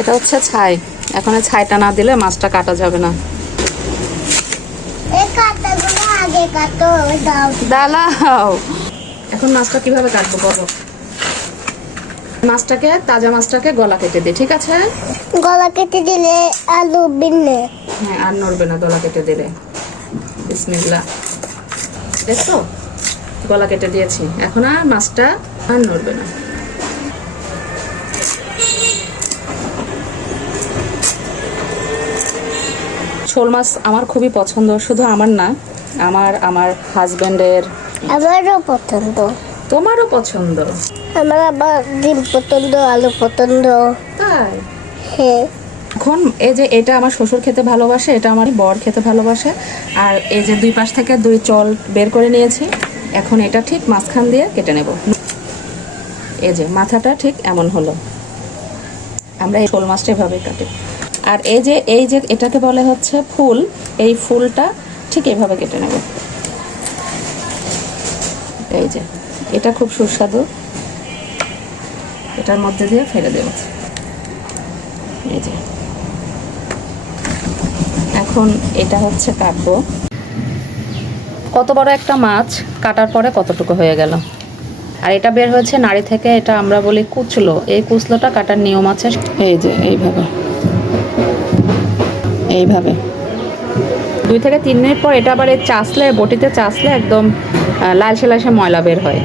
এটা হচ্ছে ছাই। এখন এই ছাইটা না দিলে মাছটা কাটা যাবে না। দাঁড়াও, এখন মাছটা কিভাবে কাটবো বলো? মাছটাকে, তাজা মাছটাকে গলা কেটে দিই, ঠিক আছে? গলা কেটে দিলে আলু বিনলে। হ্যাঁ, আর নড়বে না গলা কেটে দিলে। বিসমিল্লাহ। দেখছো, গলা কেটে দিয়েছি, এখন আর মাছটা আর নড়বে না। শোল মাছ আমার খুবই পছন্দ, শুধু আমার না, আমার হাজবেন্ডের। আমারও পছন্দ। তোমারও পছন্দ? আমার আবার ডিম পছন্দ, আলু পছন্দ। তাই? হ্যাঁ। এখন এই যে এটা আমার শ্বশুর খেতে ভালোবাসে, এটা আমার বর খেতে ভালোবাসে। আর এই যে দুই পাশ থেকে দুই চল বের করে নিয়েছি, এখন এটা ঠিক মাঝখান দিয়ে কেটে নেব। এই যে মাথাটা ঠিক এমন হলো। আমরা এই শোল মাছটা এভাবে কাটি। আর এই যে এটাকে বলে হচ্ছে ফুল, এই ফুলটা ঠিক এভাবে কেটে নেব। এই যে এটা খুব সুস্বাদু, এটার মধ্যে দিয়ে ফেলে দেব। এই যে এখন এটা হচ্ছে কাটবো। কত বড় একটা মাছ কাটার পরে কতটুকু হয়ে গেল। আর এটা বের হয়েছে নাড়ি থেকে, এটা আমরা বলি কুচলো। এই কুচলোটা কাটার নিয়ম আছে। এই যে এইভাবে এইভাবে 2 থেকে 3 মিনিট পর এটা আবার এই চাষলে, বটিতে চাষলে একদম লালচে লালচে ময়লা বের হয়।